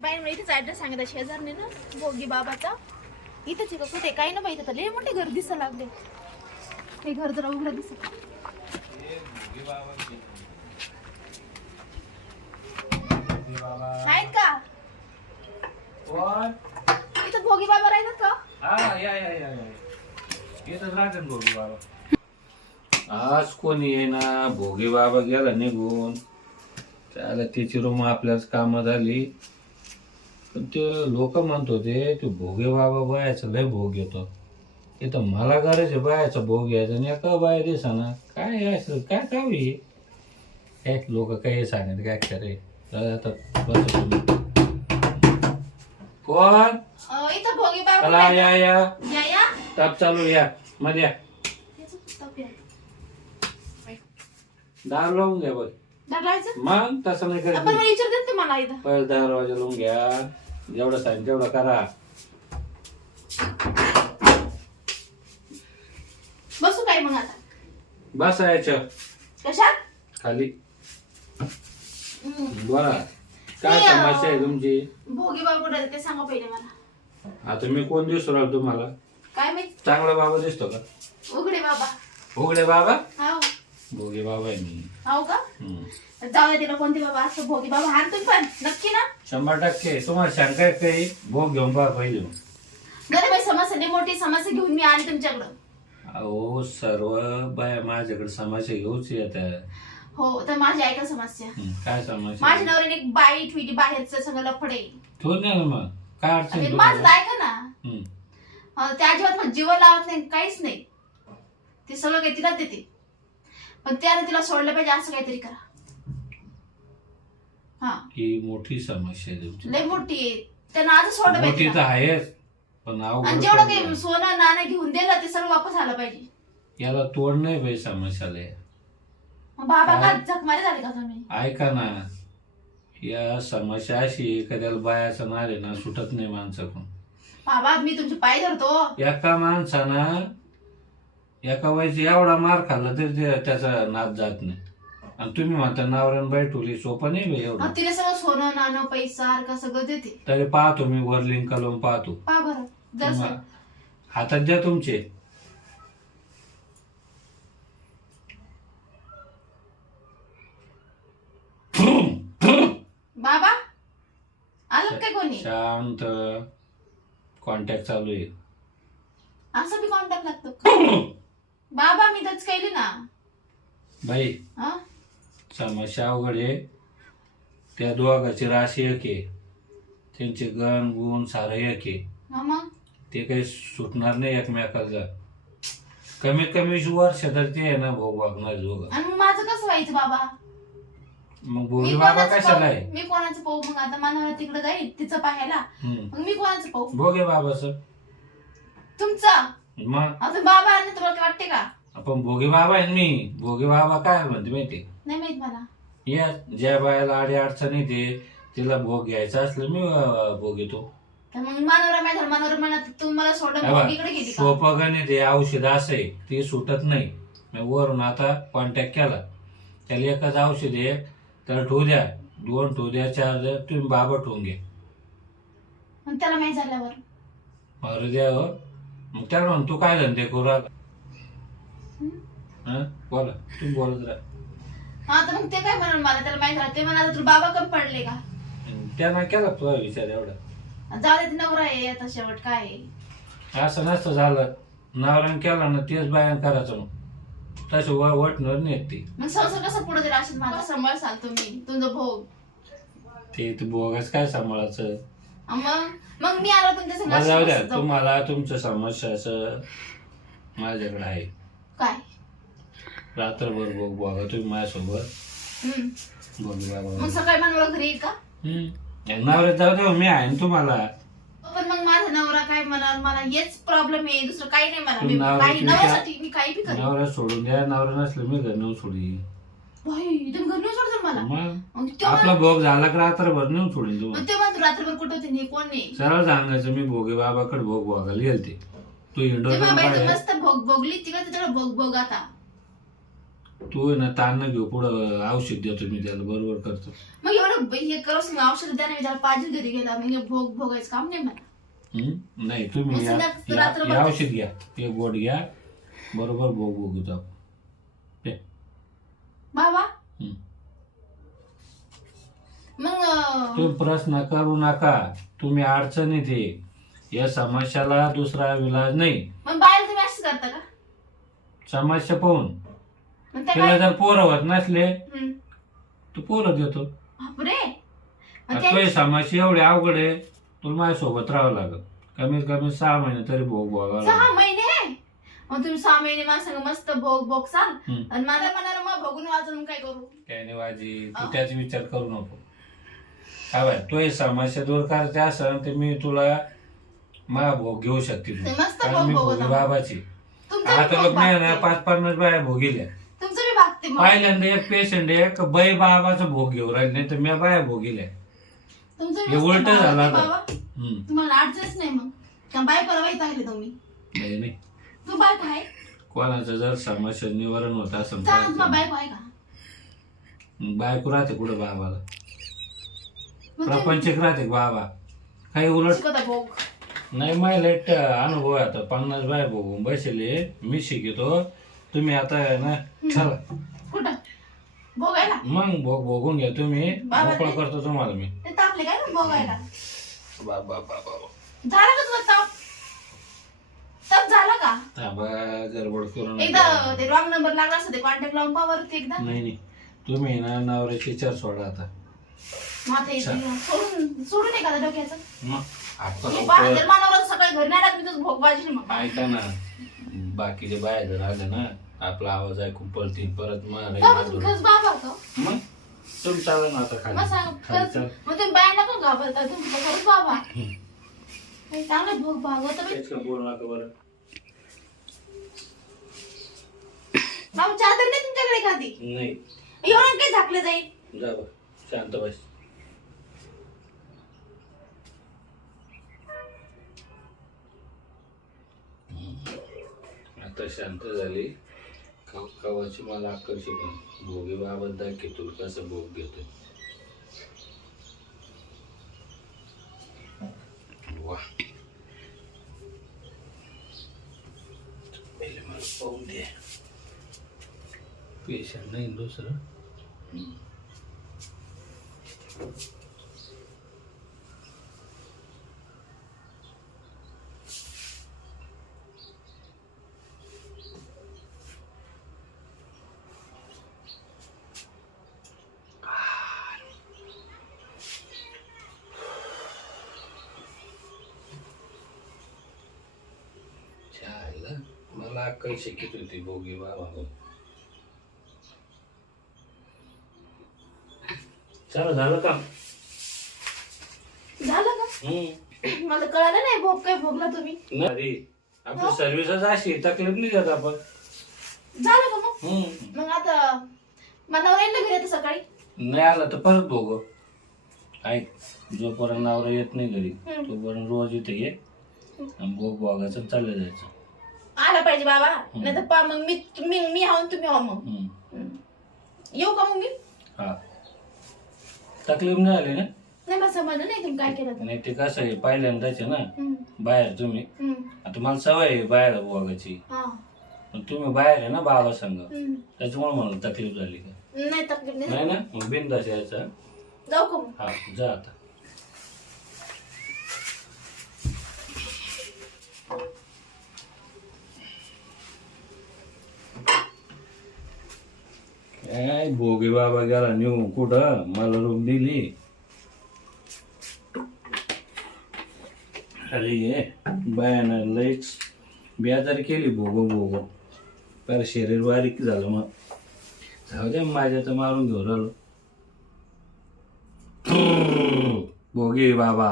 बाई मला इथेच ऍड्रेस सांगितला शेजारने ना भोगी बाबाचा. इथंच आहे का कुठे? काही ना तर लय मोठे घर दिसायला लागले. हे घर जरा उघडं दिसत आहेत का? कोण? इथं भोगी बाबा राहतात का? हा या या या या. येतच राहतात भोगी बाबा. आज कोणी येईना भोगी बाबा गेला निघून. त्याला तिची रूम आपल्याच कामं झाली पण ते लोक म्हणत होते ते भोगे बाबा बायाचं लय भोग येतो इथं मला गरज आहे बायाचा भोग यायचा आणि एका बाया दिसाना काय असं काय काम हे? लोक काही सांगत काय खरे आता बस कोण? अं, इथं भोगी बाबा चला. या या या. या ताप चालू या मध्ये या. दार लावून घ्या बघ दगडायचं मग तसं नाही आपण करत मला विचारतात ते मला इथं. पहिलं दरवाजा लावून घ्या. जेवढं सांग तेवढं करा. बसू काय मग आता? बसायचं कशात? खाली. हम्म. बरा. काय मी, समस्या आहे तुमची? भोगी बाबा कुठे आहेत ते सांगा पहिले मला. आता मी कोण दिसतो राहिलो तुम्हाला? काय माहीत? चांगला बाबा दिसतो का? उघडे बाबा. उघडे बाबा? हो भोगे बाबा आहे मी. हो का? हम्म. जाऊ दे तिला कोणते बाबा असं भोगी बाबा हाण तुम्ही पण नक्की ना? शंभर टक्के. तुम्हाला शंका आहे काही भोग घेऊन पहा पहिले. गरीब बाई समस्या लई मोठी समस्या घेऊन मी आली तुमच्याकडं. अहो सर्व बाया माझ्याकडे समस्या घेऊच येतात. हो तर माझी ऐका समस्या. हम्म, काय समस्या? माझ्या नवऱ्याने एक बाई ठेवली बाहेरचं सगळं लफडे तो नाही ना मग. काय अडचण? माझं ऐका ना. हम्म. अं, त्या अजिबात मला जीव लावत नाही काहीच नाही. ते सगळं काही तिलाच देते. पण त्याने तिला सोडलं पाहिजे असं काहीतरी करा. हा. ही मोठी समस्या आहे तुमची. लय मोठी आहे. त्यांना आज सोडलं मोठी पाहिजे तर आहेच पण आणि अवघड जेवढं पण काही आहे. सोनं नाणं घेऊन दिलं ते सगळं वापस आलं पाहिजे. याला तोड नाही पाहिजे समस्याला. मग बाबा का काय? झाले का तुम्ही? ऐका ना या समस्या अशी आहे त्याला बायाचं नार आहे ना सुटत नाही माणसाकडून. बाबा मी तुमचे पाय धरतो. एका माणसानं एका वयाची एवढा मार खाल्ला तरी ते- त्याचा नाद जात नाही. आणि तुम्ही म्हणता नावरान बैठवली सोपं नाही बे एवढं. मग तिला सगळं सोनं नाणं पैसा सगळं देते. तरी पाहतो मी वर लिंक करून पाहतो. पा बरं हातात द्या तुमचे. बाबा आलं काय कोणी? शांत. कॉन्टॅक्ट चालू आहे. असं बी कॉन्टॅक्ट लागतो का? बाबा मी तच केली ना. बाई हा? समस्या अवघड आहे. त्या दोघाची राशी एक आहे. त्यांचे गण गुण सारं एक आहे. हा मग? ते काही सुटणार नाही एकमेकाला कमीत कमी वर्ष तर ते आहे ना भाऊ वागणार दोघं. आणि मग माझं कसं व्हायचं बाबा? मग मी बोली बाबा कोणाचं कशाला पाहू? आहे? मी कोणाचं पाहू? मग आता मला तिकडे जाईल तिचं पाहायला. हम्म. मग मी कोणाचं पाहू? भोगे बाबाच. तुमचं? मग बाबा आणि तुला काय वाटते का? आपण भोगे बाबा आहे ना मी. भोगे बाबा काय म्हणते माहिती नाही माहीत मला. या ज्या बायाला आडी अडचण येते तिला भोग घ्यायचा असलं मी अं, भोग येतो तर मग मनोरम आहे मनोरम म्हणत तू मला सोडलं बघ, मग इकडे गेली का? सोपं गणित आहे औषध असं आहे ते सुटत नाही. मी वरून आता कॉन्टॅक्ट केला. त्याला एकच औषध आहे त्याला ठेवू द्या. दोन ठेवू द्या चार द्या तुम्ही बाबा ठेवून घ्या. मग त्याला माहीत झाल्यावर? बरं द्या हो. मग त्याला म्हण तू काय धंदे करू राहिला? बोला तुम्ही बोलत राहा. हा तर मग ते काय म्हणून मला? त्याला माहीत झालं ते म्हणाले तुला बाबा कमी पडले का? त्यानं केला तुझा विचार एवढा. जाऊ दे ते नवरा आहे आता शेवट काय आहे. असं नसतं झालं. नवऱ्यानं केला ना तेच बायान करायचं मग. तसं वटणार नाही ती. मग संसार कसा पुढे जाईल? असेल माझा सांभाळ सांग तुम्ही तुमचं भोग ते तू बोगस काय सांभाळायचं? मग मग मी आलो तुमच्या संग मला जाऊ द्या. तुम्हाला तुमचं समस्याचं माझ्याकडे आहे. काय? रात्रभर बघ बघा तुम्ही माझ्यासोबत हम्म. बघ मग बाबा. सकाळी मला घरी येईल का? नवऱ्यात जाऊ द्या मी आहे ना तुम्हाला. पण मग माझा नवरा काय म्हणा मला हेच प्रॉब्लेम आहे दुसरं काही नाही म्हणा. मी काही तुमच्या- नवऱ्यासाठी मी काही बी करेन. नवरा सोडून द्या नवरा नसलं मी घर नेऊन सोडी घरी नाही सोडतो मला. मग? मग तो आपला भोग झाला का रात्रभर नेऊन सोडीन तू मग ते म्हणतो रात्रभर कुठं होते? नाही कोण नाही सरळ सांगायचं मी भोगे बाबाकडे भोग बघायला गेलते. तू ते इंडोर बाबा इथं मस्त भोग भोगली तिकडे तिकडे भोग भोग आता. तू आहे ना ताण न घेऊ पुढं औषध देतो मी त्याला बरोबर करतो. मग एवढं ब- हे करोस मग औषध द्या नाही त्याला पाहिजे घरी गेला मग हे भोग भोगायचं काम नाही मला. हं? नाही तुम्ही या- मग या- रात्रभर या औषध घ्या ते गोड घ्या बरोबर भोग भोगतो आपण. बाबा. मग अं, तुम्ही प्रश्न करू नका. तुम्ही अडचणीत आहे. या समस्याला दुसरा विलाज नाही. मग बाहेर तुम्ही असं करता का? समस्या पाहून. मग त्या तिला जर पोरं होत नसले. तर पोरं देतो. बापरे. मग आता त्या- तुझी समस्या एवढी अवघड आहे तुला माझ्यासोबत राहावं लागत कमीत कमी सहा महिने तरी भोग भोगावं सहा लागेल. महिने? मग तुम्ही सहा महिने माझ्या संग मस्त भोग भोग हं. आणि मला म्हणाल मग भोगून वाचून काय करू त्याने वाजी तू. त्याचा विचार करू नको काय बाय तू हे समस्या दूर करायची असेल तर मी तुला मा भोग घेऊ शकते तू. ते मस्त कारण भोग मी भोगत भोगी आहो. बाबाची तुमचं बी आता भोग लोक नाही ना. पाच पन्नास बाया भोगिल्या तुमचं बी भागते मग पहिल्यांदा एक पेशंट एक बाई बाबाचा भोग घेऊ राहिले नाही तर मी बाया भोगिल्या तुमचं बी हे मस्त उलटं भागते झालं आता. बाबा हम्म. तुम्हाला अडचणच नाही मग का बायकोला वाईट आहे तुम्ही नाही नाही तू बायको आहे? कोणाचं जर समस्या निवारण होत असेल तर बायको आहे का? बायको राहते कुठं बाबाला? मग प्रपंचिक राहते बाबा? काही उलट शिकवता भोग. नाही माय लेट अनुभव आहे आता. पन्नास बाय बघून बसले. मी शिकतो. तुम्ही आता आहे ना चला. कुठं? भोगायला मग भोग भोगून घ्या तुम्ही. बाबा मोकळं ते- करतो तुम्हाला मी. ते तापले काय ना भोगायला बाबा बाबा झाला का तुझा ताप? का? थांबा गडबड करू नका. एकदा ते रॉंग नंबर लागला असतं ते कॉन्टॅक्ट लावून पावर एकदा. नाही नाही. तुम्ही ना नवऱ्याची चार सोडा आता. सोडून सोडून एखादा डोक्याचं? मग आता लवकर- पहा, जर मानवला सकाळी घरी नाही आला मी तुझं भोग वाजली मग. ऐका ना बाकीचे बाहेर जर आले ना आपला आवाज ऐकून पळतील परत मग बाबा तू खरंच बाबा का मग तुम्ही चाला ना आता मग खाली सांग खाली खरंच चाल. मग तुम्ही बायांना का घाबरता तुम्ही तर खरंच बाबा. चांगलं भोग भागवत तेच का बोलू नका बरं? चादर नाही तुमच्याकडे एखादी? नाही. एवढं झाकलं जाईल जा शांत बस. आता शांत झाली. कव- कवाची मला आकर्षित आहे. भोगी बाबत दाखव तुला कसं भोग घेतोय. वा पहिले मला पाहून दे. पेशंट नाही दुसरं हम्म. छायला मला अक्कल शिकित होती भोगी बाबा चला झालं का? झालं का? हम्म. मला कळालं नाही भोग काय भोगला तुम्ही? नाही. आपली सर्व्हिसच अशी तकलीफ नाही देत आपण. झालं का मग? हम्म. मग आता मनावर येईल ना घरी आता सकाळी? नाही आला तर परत भोग. ऐक जोपर्यंत नवरा येत नाही घरी हम्म. तोपर्यंत रोज इथे ये आणि भोग भोगायचं चाललं जायचं. आला पाहिजे बाबा. नाही तर पा मग मी मी मी हाव तुम्ही हाव मग. हम्म. हम्म. येऊ का मग मी? हा. तकलीफ नाही आली ना नाही मला समजलं नाही तुम्ही काय केलं ते. नाही ते कसं आहे पहिल्यांदाच आहे ना हम्म. बाहेर तुम्ही हम्म. आता मला सवय आहे बाहेर हा. पण तुम्ही बाहेर आहे ना बाबा संग हम्म. त्याच्यामुळे मला तकलीफ झाली का नाही तकलीफ नाही नाही ना मग बिंदास यायचा जाऊ का मग हा जा आता काय भोगी बाबा गेला नेऊ कुठं मला रूम दिली अरे ये बायानं लईच बेजारी केली भोगो भोगो पर शरीर बारीक झालं मग जाऊ दे माझ्या तर मारून घेऊन आलो भोगी बाबा